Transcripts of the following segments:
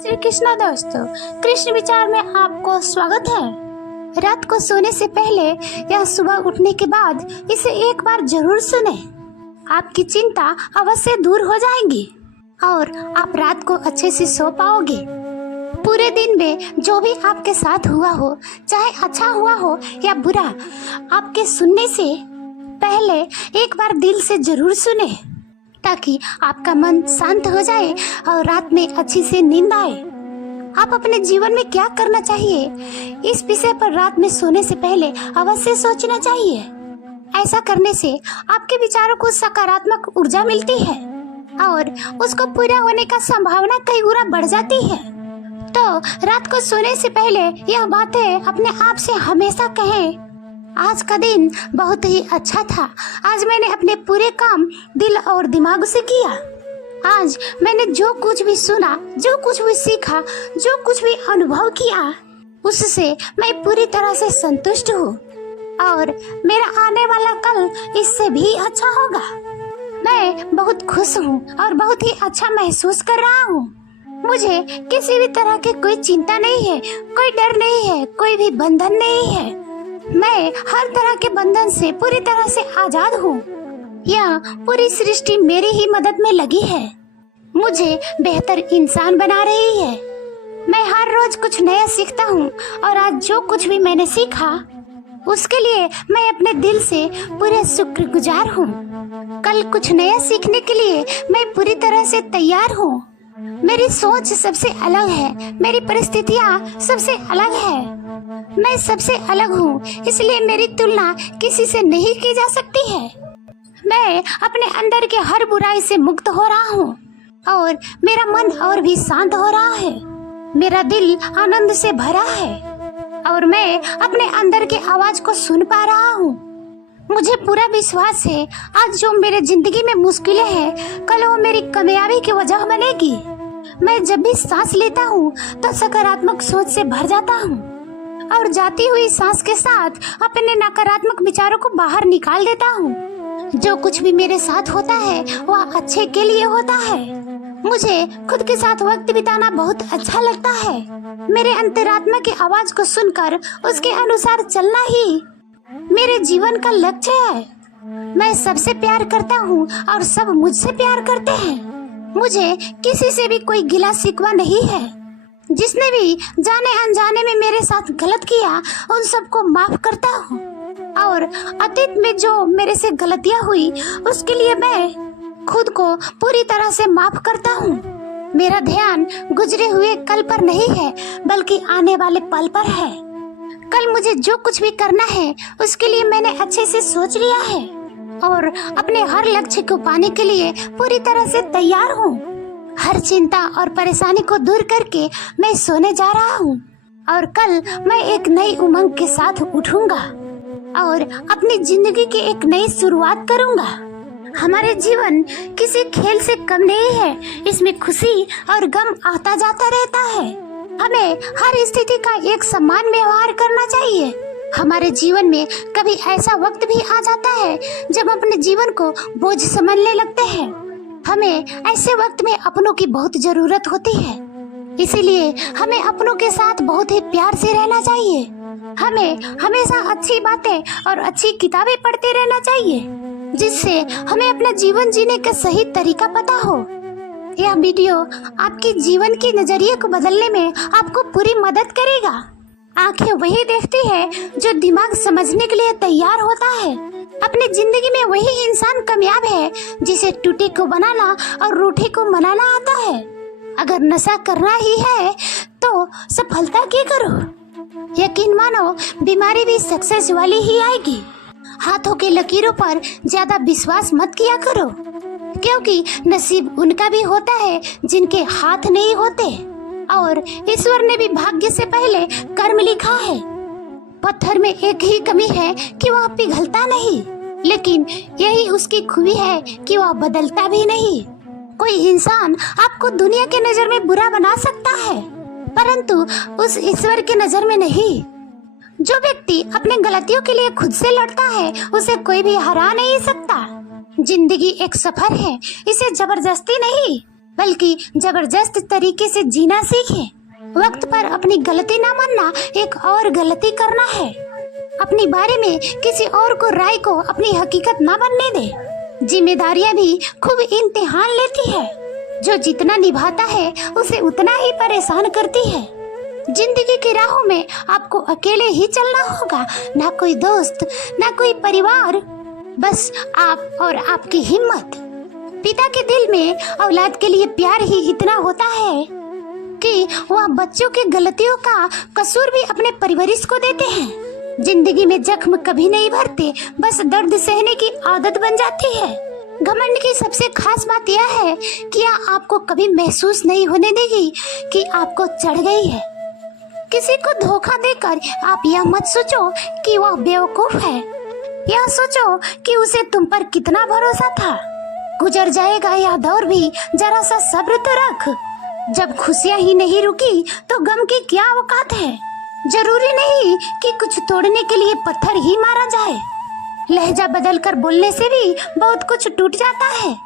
श्री कृष्णा दोस्तों, कृष्ण विचार में आपको स्वागत है। रात को सोने से पहले या सुबह उठने के बाद इसे एक बार जरूर सुने। आपकी चिंता अवश्य दूर हो जाएगी और आप रात को अच्छे से सो पाओगे। पूरे दिन में जो भी आपके साथ हुआ हो, चाहे अच्छा हुआ हो या बुरा, आपके सुनने से पहले एक बार दिल से जरूर सुने, ताकि आपका मन शांत हो जाए और रात में अच्छी से नींद आए। आप अपने जीवन में क्या करना चाहिए, इस विषय पर रात में सोने से पहले अवश्य सोचना चाहिए। ऐसा करने से आपके विचारों को सकारात्मक ऊर्जा मिलती है और उसको पूरा होने का संभावना कई गुना बढ़ जाती है। तो रात को सोने से पहले यह बातें अपने आप से हमेशा कहें, आज का दिन बहुत ही अच्छा था। आज मैंने अपने पूरे काम दिल और दिमाग से किया। आज मैंने जो कुछ भी सुना, जो कुछ भी सीखा, जो कुछ भी अनुभव किया, उससे मैं पूरी तरह से संतुष्ट हूँ और मेरा आने वाला कल इससे भी अच्छा होगा। मैं बहुत खुश हूँ और बहुत ही अच्छा महसूस कर रहा हूँ। मुझे किसी भी तरह की कोई चिंता नहीं है, कोई डर नहीं है, कोई भी बंधन नहीं है। मैं हर तरह के बंधन से पूरी तरह से आजाद हूँ। यह पूरी सृष्टि मेरी ही मदद में लगी है, मुझे बेहतर इंसान बना रही है। मैं हर रोज कुछ नया सीखता हूँ और आज जो कुछ भी मैंने सीखा उसके लिए मैं अपने दिल से पूरे शुक्रगुजार हूँ। कल कुछ नया सीखने के लिए मैं पूरी तरह से तैयार हूँ। मेरी सोच सबसे अलग है, मेरी परिस्थितियाँ सबसे अलग है। मैं सबसे अलग हूँ, इसलिए मेरी तुलना किसी से नहीं की जा सकती है। मैं अपने अंदर के हर बुराई से मुक्त हो रहा हूँ और मेरा मन और भी शांत हो रहा है। मेरा दिल आनंद से भरा है और मैं अपने अंदर के आवाज को सुन पा रहा हूँ। मुझे पूरा विश्वास है आज जो मेरे जिंदगी में मुश्किलें हैं, कल वो मेरी कामयाबी की वजह बनेगी। मैं जब भी सांस लेता हूँ तो सकारात्मक सोच से भर जाता हूँ और जाती हुई सांस के साथ अपने नकारात्मक विचारों को बाहर निकाल देता हूँ। जो कुछ भी मेरे साथ होता है वह अच्छे के लिए होता है। मुझे खुद के साथ वक्त बिताना बहुत अच्छा लगता है। मेरे अंतरात्मा की आवाज को सुनकर उसके अनुसार चलना ही मेरे जीवन का लक्ष्य है। मैं सबसे प्यार करता हूँ और सब मुझसे प्यार करते हैं। मुझे किसी से भी कोई गिला शिकवा नहीं है। जिसने भी जाने अनजाने में मेरे साथ गलत किया उन सबको माफ करता हूँ और अतीत में जो मेरे से गलतियाँ हुई उसके लिए मैं खुद को पूरी तरह से माफ करता हूँ। मेरा ध्यान गुजरे हुए कल पर नहीं है बल्कि आने वाले पल पर है। कल मुझे जो कुछ भी करना है उसके लिए मैंने अच्छे से सोच लिया है और अपने हर लक्ष्य को पाने के लिए पूरी तरह से तैयार हूँ। हर चिंता और परेशानी को दूर करके मैं सोने जा रहा हूँ और कल मैं एक नई उमंग के साथ उठूंगा और अपनी जिंदगी की एक नई शुरुआत करूंगा। हमारे जीवन किसी खेल से कम नहीं है, इसमें खुशी और गम आता जाता रहता है। हमें हर स्थिति का एक समान व्यवहार करना चाहिए। हमारे जीवन में कभी ऐसा वक्त भी आ जाता है जब अपने जीवन को बोझ समझने लगते हैं। हमें ऐसे वक्त में अपनों की बहुत जरूरत होती है, इसीलिए हमें अपनों के साथ बहुत ही प्यार से रहना चाहिए। हमें हमेशा अच्छी बातें और अच्छी किताबें पढ़ते रहना चाहिए, जिससे हमें अपना जीवन जीने का सही तरीका पता हो। यह वीडियो आपके जीवन के नजरिए को बदलने में आपको पूरी मदद करेगा। आंखें वही देखती है जो दिमाग समझने के लिए तैयार होता है। अपनी जिंदगी में वही इंसान कामयाब है जिसे टूटे को बनाना और रूठे को मनाना आता है। अगर नशा करना ही है तो सफलता की करो। यकीन मानो बीमारी भी सक्सेस वाली ही आएगी। हाथों के लकीरों पर ज्यादा विश्वास मत किया करो, क्योंकि नसीब उनका भी होता है जिनके हाथ नहीं होते और ईश्वर ने भी भाग्य से पहले कर्म लिखा है। पत्थर में एक ही कमी है कि वह पिघलता नहीं, लेकिन यही उसकी खूबी है कि वह बदलता भी नहीं। कोई इंसान आपको दुनिया के नजर में बुरा बना सकता है, परंतु उस ईश्वर की नजर में नहीं। जो व्यक्ति अपने गलतियों के लिए खुद से लड़ता है उसे कोई भी हरा नहीं सकता। जिंदगी एक सफर है, इसे जबरदस्ती नहीं बल्कि जबरदस्त तरीके से जीना सीखें। वक्त पर अपनी गलती ना मानना एक और गलती करना है। अपनी बारे में किसी और को राय को अपनी हकीकत ना बनने दे। जिम्मेदारियां भी खूब इम्तिहान लेती है। जो जितना निभाता है उसे उतना ही परेशान करती है। जिंदगी की राहों में आपको अकेले ही चलना होगा, ना कोई दोस्त, ना कोई परिवार, बस आप और आपकी हिम्मत। पिता के दिल में औलाद के लिए प्यार ही इतना होता है कि वह बच्चों की गलतियों का कसूर भी अपने परवरिश को देते हैं। जिंदगी में जख्म कभी नहीं भरते, बस दर्द सहने की आदत बन जाती है। घमंड की सबसे खास बात यह है कि यह आपको कभी महसूस नहीं होने देगी कि आपको चढ़ गई है। किसी को धोखा देकर आप यह मत सोचो कि वह बेवकूफ है। यह सोचो कि उसे तुम पर कितना भरोसा था। गुजर जाएगा यह दौर भी, जरा सा सब्र तो रख। जब खुशियां ही नहीं रुकी तो गम की क्या औकात है। जरूरी नहीं कि कुछ तोड़ने के लिए पत्थर ही मारा जाए। लहजा बदलकर बोलने से भी बहुत कुछ टूट जाता है।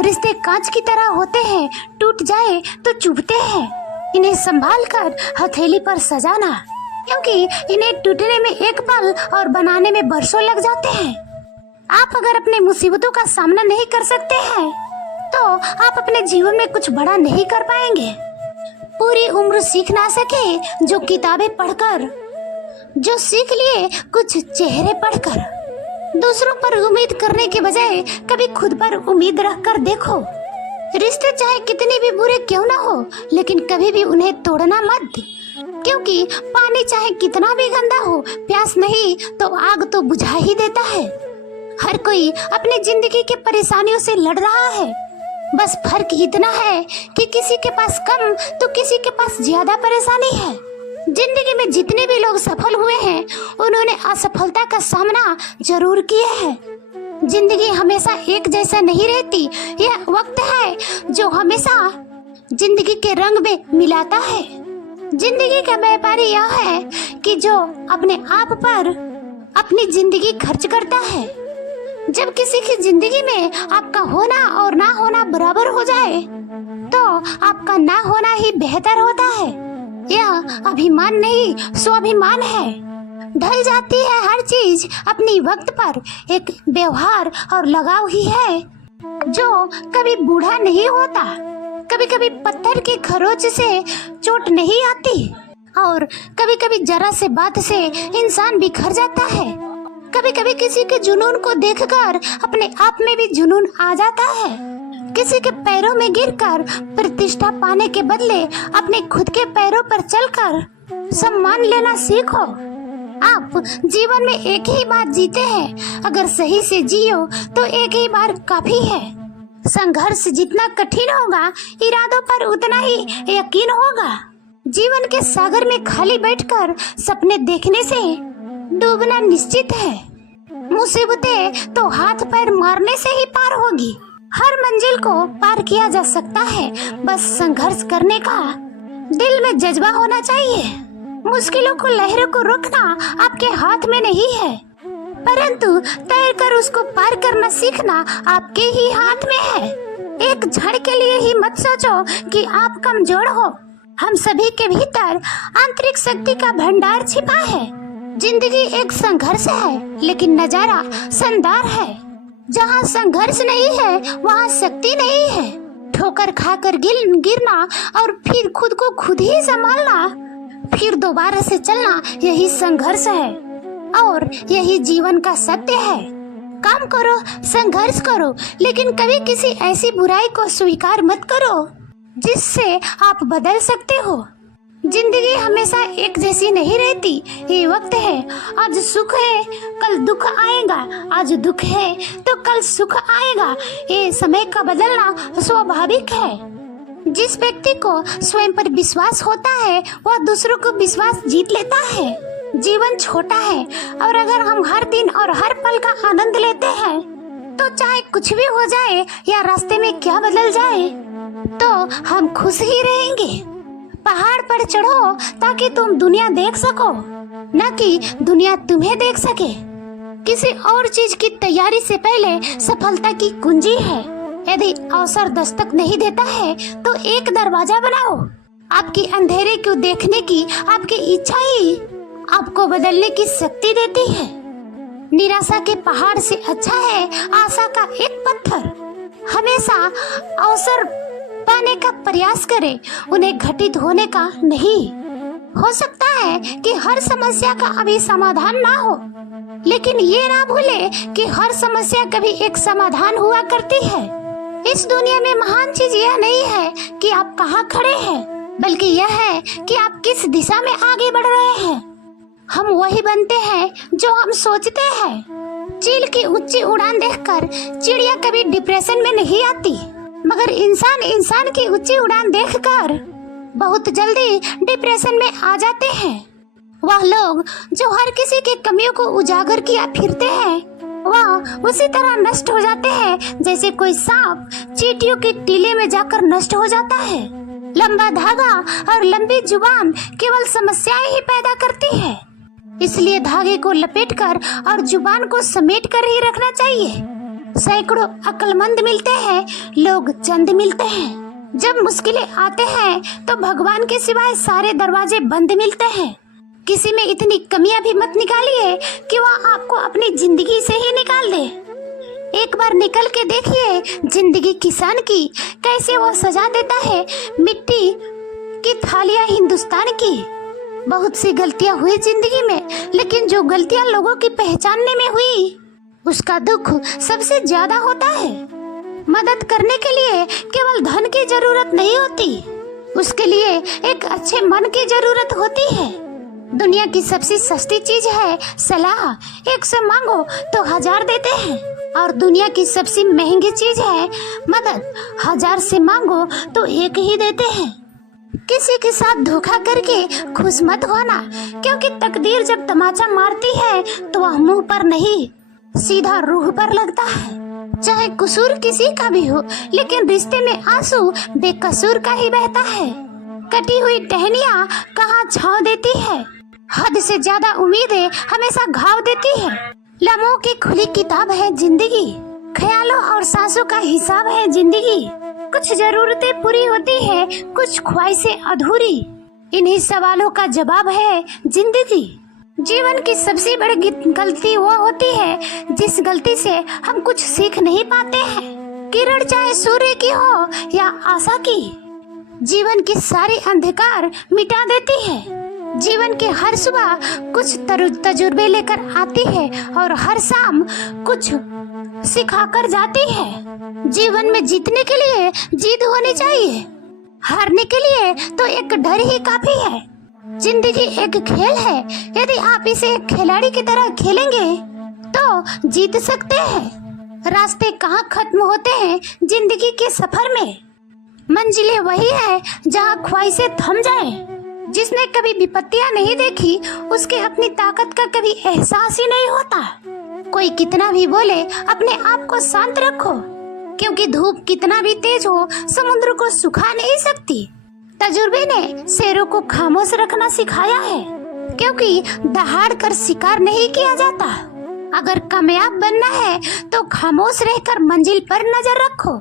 रिश्ते कांच की तरह होते हैं, टूट जाए तो चुभते हैं। इन्हें संभाल कर हथेली पर सजाना, क्योंकि इन्हें टूटने में एक पल और बनाने में बरसों लग जाते हैं। आप अगर अपने मुसीबतों का सामना नहीं कर सकते हैं तो आप अपने जीवन में कुछ बड़ा नहीं कर पाएंगे। पूरी उम्र सीख ना सके जो किताबें पढ़कर, जो सीख लिए कुछ चेहरे पढ़कर। दूसरों पर उम्मीद करने के बजाय कभी खुद पर उम्मीद रखकर देखो। रिश्ते चाहे कितने भी बुरे क्यों ना हो, लेकिन कभी भी उन्हें तोड़ना मत, क्योंकि पानी चाहे कितना भी गंदा हो, प्यास नहीं तो आग तो बुझा ही देता है। हर कोई अपनी जिंदगी की परेशानियों से लड़ रहा है। बस फर्क इतना है कि किसी के पास कम तो किसी के पास ज्यादा परेशानी है। जिंदगी में जितने भी लोग सफल हुए हैं, उन्होंने असफलता का सामना जरूर किया है। जिंदगी हमेशा एक जैसा नहीं रहती। यह वक्त है जो हमेशा जिंदगी के रंग में मिलाता है। जिंदगी का व्यापारी यह है कि जो अपने आप पर अपनी जिंदगी खर्च करता है। जब किसी की जिंदगी में आपका होना और ना होना बराबर हो जाए तो आपका ना होना ही बेहतर होता है। यह अभिमान नहीं, स्वाभिमान है। ढल जाती है हर चीज अपनी वक्त पर। एक व्यवहार और लगाव ही है जो कभी बूढ़ा नहीं होता। कभी कभी पत्थर की खरोच से चोट नहीं आती और कभी कभी जरा से बात से इंसान बिखर जाता है। कभी कभी किसी के जुनून को देखकर अपने आप में भी जुनून आ जाता है। किसी के पैरों में गिरकर प्रतिष्ठा पाने के बदले अपने खुद के पैरों पर चलकर सम्मान लेना सीखो। आप जीवन में एक ही बार जीते हैं, अगर सही से जियो तो एक ही बार काफी है। संघर्ष जितना कठिन होगा, इरादों पर उतना ही यकीन होगा। जीवन के सागर में खाली बैठकर सपने देखने से डूबना निश्चित है। मुसीबतें तो हाथ पैर मारने से ही पार होगी। हर मंजिल को पार किया जा सकता है, बस संघर्ष करने का दिल में जज्बा होना चाहिए। मुश्किलों को, लहरों को रोकना आपके हाथ में नहीं है, परंतु तैर कर उसको पार करना सीखना आपके ही हाथ में है। एक क्षण के लिए ही मत सोचो कि आप कमजोर हो। हम सभी के भीतर आंतरिक शक्ति का भंडार छिपा है। जिंदगी एक संघर्ष है, लेकिन नजारा शानदार है। जहाँ संघर्ष नहीं है वहाँ शक्ति नहीं है। ठोकर खाकर गिरना और फिर खुद को खुद ही संभालना, फिर दोबारा से चलना, यही संघर्ष है और यही जीवन का सत्य है। काम करो, संघर्ष करो, लेकिन कभी किसी ऐसी बुराई को स्वीकार मत करो जिससे आप बदल सकते हो। जिंदगी हमेशा एक जैसी नहीं रहती। ये वक्त है, आज सुख है कल दुख आएगा, आज दुख है तो कल सुख आएगा। ये समय का बदलना स्वाभाविक है। जिस व्यक्ति को स्वयं पर विश्वास होता है वह दूसरों को विश्वास जीत लेता है। जीवन छोटा है और अगर हम हर दिन और हर पल का आनंद लेते हैं तो चाहे कुछ भी हो जाए या रास्ते में क्या बदल जाए तो हम खुश ही रहेंगे। पहाड़ पर चढ़ो ताकि तुम दुनिया देख सको, न कि दुनिया तुम्हें देख सके। किसी और चीज की तैयारी से पहले सफलता की कुंजी है। यदि अवसर दस्तक नहीं देता है तो एक दरवाजा बनाओ। आपकी अंधेरे को देखने की आपकी इच्छा ही आपको बदलने की शक्ति देती है। निराशा के पहाड़ से अच्छा है आशा का एक पत्थर। हमेशा अवसर पाने का प्रयास करें, उन्हें घटित होने का नहीं। हो सकता है कि हर समस्या का अभी समाधान ना हो, लेकिन ये ना भूले कि हर समस्या कभी एक समाधान हुआ करती है। इस दुनिया में महान चीज यह नहीं है कि आप कहाँ खड़े हैं, बल्कि यह है कि आप किस दिशा में आगे बढ़ रहे हैं। हम वही बनते हैं जो हम सोचते हैं। चील की ऊंची उड़ान देखकर चिड़िया कभी डिप्रेशन में नहीं आती, मगर इंसान की ऊंची उड़ान देखकर बहुत जल्दी डिप्रेशन में आ जाते हैं। वह लोग जो हर किसी की कमियों को उजागर किया फिरते हैं, वह उसी तरह नष्ट हो जाते हैं जैसे कोई सांप चींटियों के टीले में जाकर नष्ट हो जाता है। लंबा धागा और लंबी जुबान केवल समस्याएं ही पैदा करती है, इसलिए धागे को लपेटकर और जुबान को समेट कर ही रखना चाहिए। सैकड़ों अक्लमंद मिलते हैं, लोग चंद मिलते हैं। जब मुश्किलें आते हैं तो भगवान के सिवाय सारे दरवाजे बंद मिलते हैं। किसी में इतनी कमियां भी मत निकालिए कि वह आपको अपनी जिंदगी से ही निकाल दे। एक बार निकल के देखिए जिंदगी किसान की, कैसे वो सजा देता है मिट्टी की थालियां हिंदुस्तान की। बहुत सी गलतियां हुई जिंदगी में, लेकिन जो गलतियां लोगों की पहचानने में हुई उसका दुख सबसे ज्यादा होता है। मदद करने के लिए केवल धन की जरूरत नहीं होती, उसके लिए एक अच्छे मन की जरूरत होती है। दुनिया की सबसे सस्ती चीज है सलाह। 100 मांगो तो 1000 देते हैं, और दुनिया की सबसे महंगी चीज है मदद। 1000 से मांगो तो 1 ही देते हैं। किसी के साथ धोखा करके खुश मत होना, क्योंकि तकदीर जब तमाचा मारती है तो वह मुंह पर नहीं सीधा रूह पर लगता है। चाहे कसूर किसी का भी हो, लेकिन रिश्ते में आंसू बेकसूर का ही बहता है। कटी हुई टहनियाँ कहाँ छांव देती है। हद से ज्यादा उम्मीदें हमेशा घाव देती है। लम्हों की खुली किताब है जिंदगी, ख्यालों और सांसों का हिसाब है जिंदगी। कुछ जरूरतें पूरी होती है, कुछ ख्वाहिशें अधूरी। इन्हीं सवालों का जवाब है जिंदगी। जीवन की सबसे बड़ी गलती वो होती है जिस गलती से हम कुछ सीख नहीं पाते हैं। किरण चाहे सूर्य की हो या आशा की, जीवन की सारी अंधकार मिटा देती है। जीवन की हर सुबह कुछ तजुर्बे लेकर आती है और हर शाम कुछ सिखाकर जाती है। जीवन में जीतने के लिए जीत होनी चाहिए, हारने के लिए तो एक डर ही काफी है। जिंदगी एक खेल है, यदि आप इसे एक खिलाड़ी की तरह खेलेंगे तो जीत सकते हैं। रास्ते कहाँ खत्म होते हैं जिंदगी के सफर में? मंजिलें वही है जहाँ ख्वाहिशें थम जाएं। जिसने कभी विपत्तियां नहीं देखी उसके अपनी ताकत का कभी एहसास ही नहीं होता। कोई कितना भी बोले अपने आप को शांत रखो, क्योंकि धूप कितना भी तेज हो समुद्र को सुखा नहीं सकती। तजुर्बे ने शेरों को खामोश रखना सिखाया है, क्योंकि दहाड़ कर शिकार नहीं किया जाता। अगर कामयाब बनना है तो खामोश रहकर मंजिल पर नजर रखो।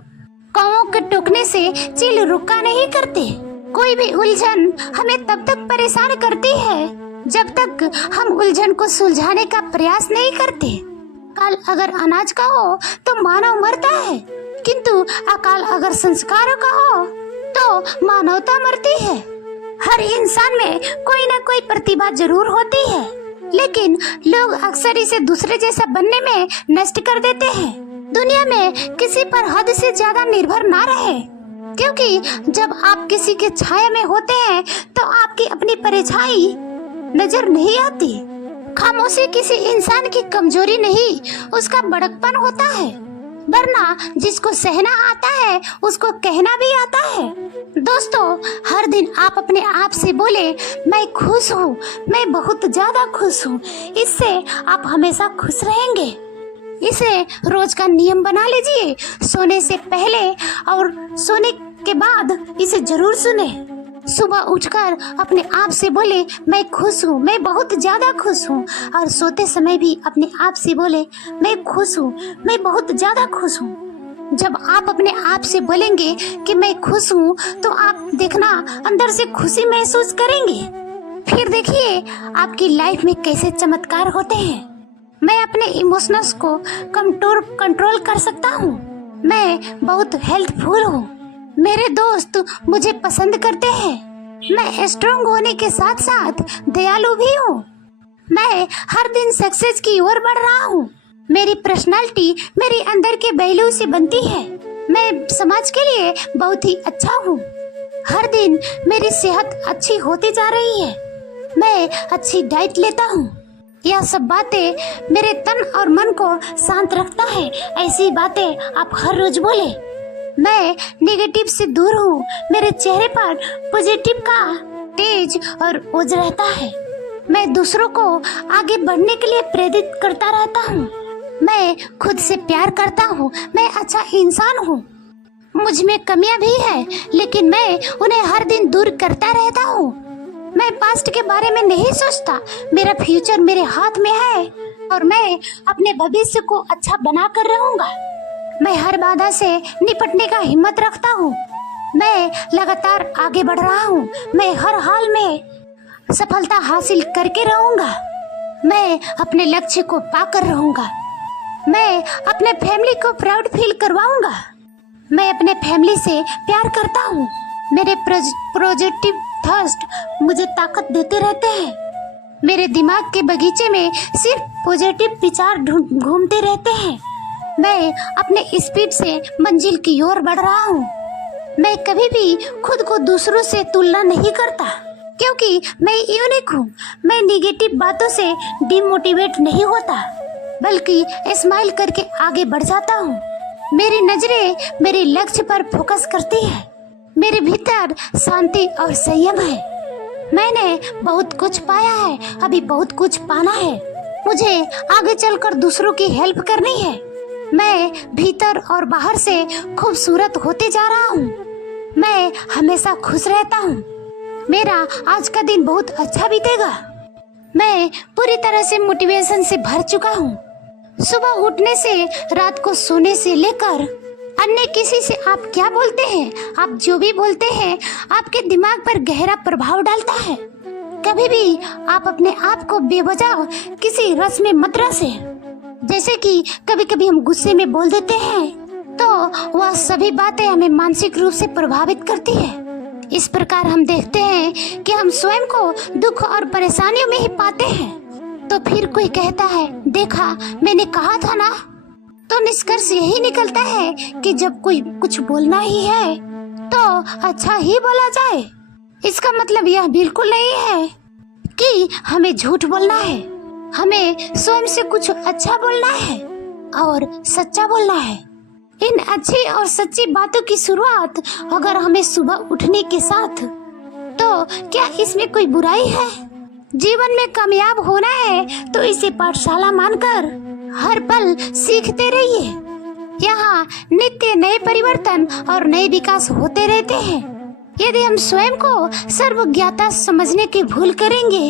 कौओं के टोकने से चील रुका नहीं करते। कोई भी उलझन हमें तब तक परेशान करती है जब तक हम उलझन को सुलझाने का प्रयास नहीं करते। काल अगर अनाज का हो तो मानव मरता है, किंतु अकाल अगर संस्कारों का हो तो मानवता मरती है। हर इंसान में कोई ना कोई प्रतिभा जरूर होती है, लेकिन लोग अक्सर इसे दूसरे जैसा बनने में नष्ट कर देते हैं। दुनिया में किसी पर हद से ज्यादा निर्भर ना रहे, क्योंकि जब आप किसी के छाया में होते हैं तो आपकी अपनी परछाई नजर नहीं आती। खामोशी किसी इंसान की कमजोरी नहीं, उसका बड़कपन होता है। वरना जिसको सहना आता है उसको कहना भी आता है। दोस्तों, हर दिन आप अपने आप से बोले मैं खुश हूँ, मैं बहुत ज्यादा खुश हूँ। इससे आप हमेशा खुश रहेंगे। इसे रोज का नियम बना लीजिए। सोने से पहले और सोने के बाद इसे जरूर सुने। सुबह उठकर अपने आप से बोले मैं खुश हूँ, मैं बहुत ज्यादा खुश हूँ। और सोते समय भी अपने आप से बोले मैं खुश हूँ, मैं बहुत ज्यादा खुश हूँ। जब आप अपने आप से बोलेंगे कि मैं खुश हूँ, तो आप देखना अंदर से खुशी महसूस करेंगे। फिर देखिए आपकी लाइफ में कैसे चमत्कार होते हैं। मैं अपने इमोशंस को कंट्रोल कर सकता हूँ। मैं बहुत हेल्पफुल हूँ। मेरे दोस्त मुझे पसंद करते हैं। मैं स्ट्रांग होने के साथ साथ दयालु भी हूँ। मैं हर दिन सक्सेस की ओर बढ़ रहा हूँ। मेरी पर्सनालिटी मेरे अंदर के वैल्यू से बनती है। मैं समाज के लिए बहुत ही अच्छा हूँ। हर दिन मेरी सेहत अच्छी होती जा रही है। मैं अच्छी डाइट लेता हूँ। यह सब बातें मेरे तन और मन को शांत रखता है। ऐसी बातें आप हर रोज बोले। मैं नेगेटिव से दूर हूँ। मेरे चेहरे पर पॉजिटिव का तेज और ओज रहता है। मैं दूसरों को आगे बढ़ने के लिए प्रेरित करता रहता हूँ। मैं खुद से प्यार करता हूँ। मैं अच्छा इंसान हूँ। मुझ में कमियां भी है, लेकिन मैं उन्हें हर दिन दूर करता रहता हूँ। मैं पास्ट के बारे में नहीं सोचता। मेरा फ्यूचर मेरे हाथ में है और मैं अपने भविष्य को अच्छा बना कर रहूंगा। मैं हर बाधा से निपटने का हिम्मत रखता हूँ। मैं लगातार आगे बढ़ रहा हूँ। मैं हर हाल में सफलता हासिल करके रहूंगा। मैं अपने लक्ष्य को पाकर रहूंगा। मैं अपने फैमिली को प्राउड फील करवाऊंगा। मैं अपने फैमिली से प्यार करता हूँ। मेरे पॉजिटिव थॉट्स मुझे ताकत देते रहते हैं। मेरे दिमाग के बगीचे में सिर्फ पॉजिटिव विचार घूमते रहते हैं। मैं अपने स्पीड से मंजिल की ओर बढ़ रहा हूँ। मैं कभी भी खुद को दूसरों से तुलना नहीं करता, क्योंकि मैं यूनिक हूँ। मैं निगेटिव बातों से डिमोटिवेट नहीं होता, बल्कि स्माइल करके आगे बढ़ जाता हूँ। मेरी नजरें मेरे लक्ष्य पर फोकस करती है। मेरे भीतर शांति और संयम है। मैंने बहुत कुछ पाया है, अभी बहुत कुछ पाना है। मुझे आगे चलकर दूसरों की हेल्प करनी है। मैं भीतर और बाहर से खूबसूरत होते जा रहा हूँ। मैं हमेशा खुश रहता हूँ। मेरा आज का दिन बहुत अच्छा बीतेगा। मैं पूरी तरह से मोटिवेशन से भर चुका हूँ। सुबह उठने से रात को सोने से लेकर अन्य किसी से आप क्या बोलते हैं, आप जो भी बोलते हैं, आपके दिमाग पर गहरा प्रभाव डालता है। कभी भी आप अपने आप को बेवजह किसी रस में मत रसे। जैसे कि कभी कभी हम गुस्से में बोल देते हैं तो वह सभी बातें हमें मानसिक रूप से प्रभावित करती है। इस प्रकार हम देखते हैं कि हम स्वयं को दुख और परेशानियों में ही पाते हैं। तो फिर कोई कहता है, देखा मैंने कहा था ना। तो निष्कर्ष यही निकलता है कि जब कोई कुछ बोलना ही है तो अच्छा ही बोला जाए। इसका मतलब यह बिल्कुल नहीं है कि हमें झूठ बोलना है। हमें स्वयं से कुछ अच्छा बोलना है और सच्चा बोलना है। इन अच्छी और सच्ची बातों की शुरुआत अगर हमें सुबह उठने के साथ, तो क्या इसमें कोई बुराई है? जीवन में कामयाब होना है तो इसे पाठशाला मानकर हर पल सीखते रहिए। यहाँ नित्य नए परिवर्तन और नए विकास होते रहते हैं। यदि हम स्वयं को सर्वज्ञाता समझने की भूल करेंगे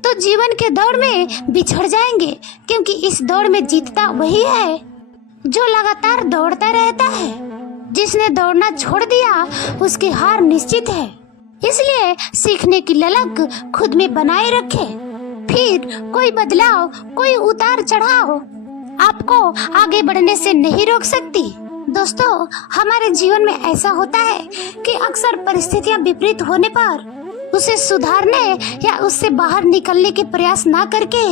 तो जीवन के दौड़ में बिछड़ जाएंगे, क्योंकि इस दौड़ में जीतता वही है जो लगातार दौड़ता रहता है। जिसने दौड़ना छोड़ दिया उसकी हार निश्चित है। इसलिए सीखने की ललक खुद में बनाए रखे। फिर कोई बदलाव, कोई उतार चढ़ाव आपको आगे बढ़ने से नहीं रोक सकती। दोस्तों, हमारे जीवन में ऐसा होता है कि अक्सर परिस्थितियां विपरीत होने पर उसे सुधारने या उससे बाहर निकलने के प्रयास ना करके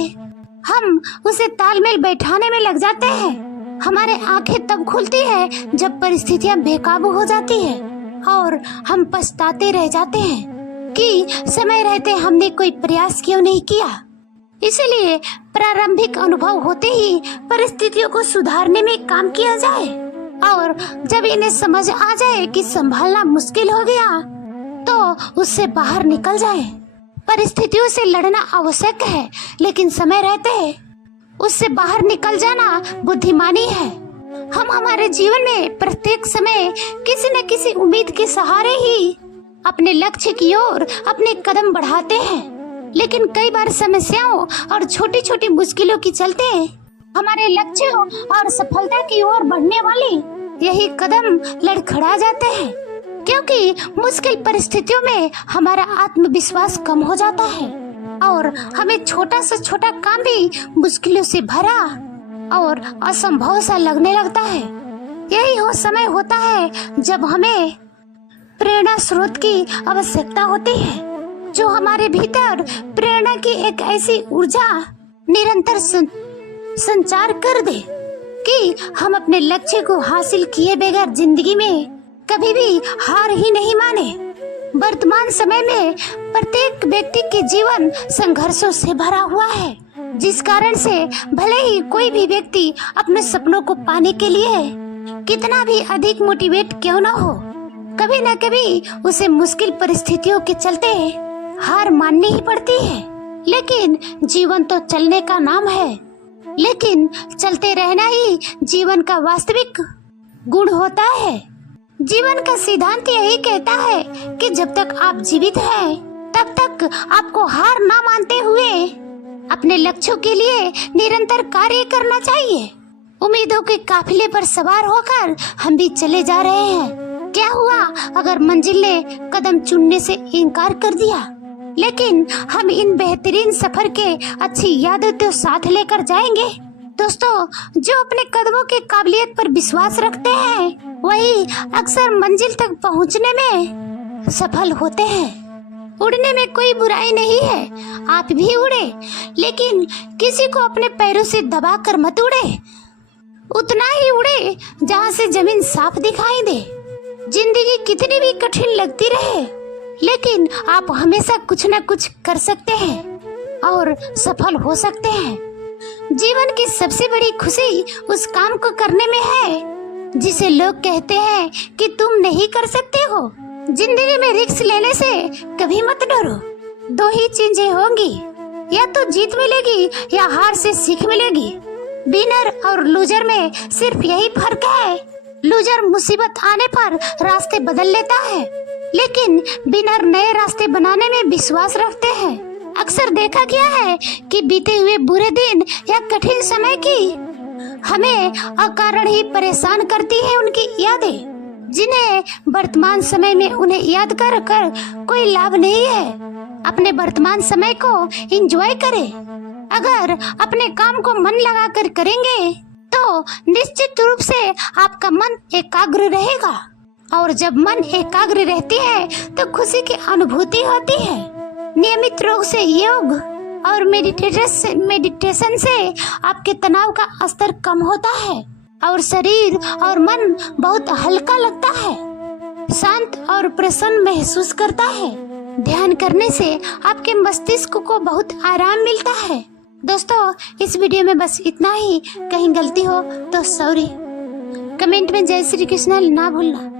हम उसे तालमेल बैठाने में लग जाते हैं। हमारे आंखें तब खुलती है जब परिस्थितियां बेकाबू हो जाती है और हम पछताते रह जाते हैं कि समय रहते हमने कोई प्रयास क्यों नहीं किया। इसीलिए प्रारंभिक अनुभव होते ही परिस्थितियों को सुधारने में काम किया जाए, और जब इन्हें समझ आ जाए कि संभालना मुश्किल हो गया तो उससे बाहर निकल जाए। परिस्थितियों से लड़ना आवश्यक है, लेकिन समय रहते उससे बाहर निकल जाना बुद्धिमानी है। हम हमारे जीवन में प्रत्येक समय किसी न किसी उम्मीद के सहारे ही अपने लक्ष्य की ओर अपने कदम बढ़ाते हैं, लेकिन कई बार समस्याओं और छोटी छोटी मुश्किलों के चलते हमारे लक्ष्यों और सफलता की ओर बढ़ने वाली यही कदम लड़खड़ा जाते हैं, क्योंकि मुश्किल परिस्थितियों में हमारा आत्मविश्वास कम हो जाता है और हमें छोटा से छोटा काम भी मुश्किलों से भरा और असंभव सा लगने लगता है। यही वो समय होता है जब हमें प्रेरणा स्रोत की आवश्यकता होती है, जो हमारे भीतर प्रेरणा की एक ऐसी ऊर्जा निरंतर संचार कर दे कि हम अपने लक्ष्य को हासिल किए बगैर जिंदगी में कभी भी हार ही नहीं माने। वर्तमान समय में प्रत्येक व्यक्ति के जीवन संघर्षों से भरा हुआ है, जिस कारण से भले ही कोई भी व्यक्ति अपने सपनों को पाने के लिए कितना भी अधिक मोटिवेट क्यों न हो, कभी न कभी उसे मुश्किल परिस्थितियों के चलते हार माननी ही पड़ती है। लेकिन जीवन तो चलने का नाम है, लेकिन चलते रहना ही जीवन का वास्तविक गुण होता है। जीवन का सिद्धांत यही कहता है कि जब तक आप जीवित हैं, तब तक आपको हार ना मानते हुए अपने लक्ष्यों के लिए निरंतर कार्य करना चाहिए। उम्मीदों के काफिले पर सवार होकर हम भी चले जा रहे हैं। क्या हुआ अगर मंजिल ने कदम चुनने से इनकार कर दिया? लेकिन हम इन बेहतरीन सफर के अच्छी यादें तो साथ लेकर जाएंगे। दोस्तों, जो अपने कदमों की काबिलियत पर विश्वास रखते हैं, वही अक्सर मंजिल तक पहुंचने में सफल होते हैं। उड़ने में कोई बुराई नहीं है, आप भी उड़े, लेकिन किसी को अपने पैरों से दबाकर मत उड़े। उतना ही उड़े जहां से जमीन साफ दिखाई दे। जिंदगी कितनी भी कठिन लगती रहे, लेकिन आप हमेशा कुछ न कुछ कर सकते हैं और सफल हो सकते हैं। जीवन की सबसे बड़ी खुशी उस काम को करने में है जिसे लोग कहते हैं कि तुम नहीं कर सकते हो। जिंदगी में रिस्क लेने से कभी मत डरो। दो ही चीजें होंगी, या तो जीत मिलेगी या हार से सीख मिलेगी। विनर और लूजर में सिर्फ यही फर्क है। लूजर मुसीबत आने पर रास्ते बदल लेता है, लेकिन विनर नए रास्ते बनाने में विश्वास रखते हैं। अक्सर देखा गया है कि बीते हुए बुरे दिन या कठिन समय की हमें अकारण ही परेशान करती है उनकी यादें, जिन्हें वर्तमान समय में उन्हें याद कर कोई लाभ नहीं है। अपने वर्तमान समय को एंजॉय करें। अगर अपने काम को मन लगाकर करेंगे तो निश्चित रूप से आपका मन एकाग्र रहेगा, और जब मन एकाग्र रहती है तो खुशी की अनुभूति होती है। नियमित रूप से योग और मेडिटेशन से आपके तनाव का स्तर कम होता है और शरीर और मन बहुत हल्का लगता है, शांत और प्रसन्न महसूस करता है। ध्यान करने से आपके मस्तिष्क को बहुत आराम मिलता है। दोस्तों, इस वीडियो में बस इतना ही। कहीं गलती हो तो सॉरी। कमेंट में जय श्री कृष्ण ना भूलना।